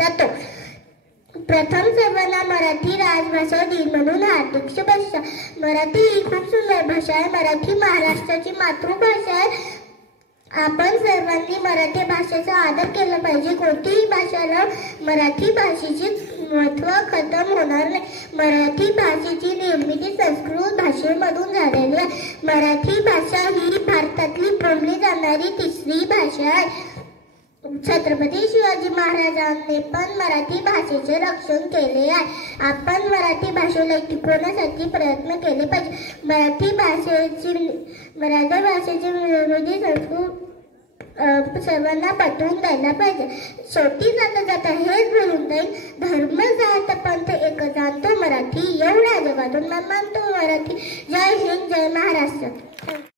जातो। प्रथम सर्वांना मराठी राजभाषा दिन म्हणून हार्दिक शुभेच्छा। मराठी ही खूप सुंदर भाषा आहे। मराठी महाराष्ट्राची मातृभाषा आहे। आपण सर्वांनी मराठी भाषेचा आदर केला पाहिजे। कोणतीही भाषेला मराठी भाषेचे महत्त्व खतम होणार नाही। मराठी भाषेची निर्मिती संस्कृत भाषेमधून झालेली आहे। मराठी भाषा ही भारतातली बोलली जाणारी तिसरी भाषा आहे। छत्रपती शिवाजी महाराजांनी पण मराठी भाषेचे रक्षण केले आहे। आपण मराठी भाषेला टिकवण्यासाठी प्रयत्न केले पाहिजे। मराठी भाषेची विरोधी संस्कृत सर्वांना पटवून द्यायला पाहिजे। शेवटी जाता जाता हेच बोलून जाईल, धर्म जात पंथ एक जाणतो मराठी, एवढ्या जगातून मानतो मराठी। जय हिंद, जय महाराष्ट्र।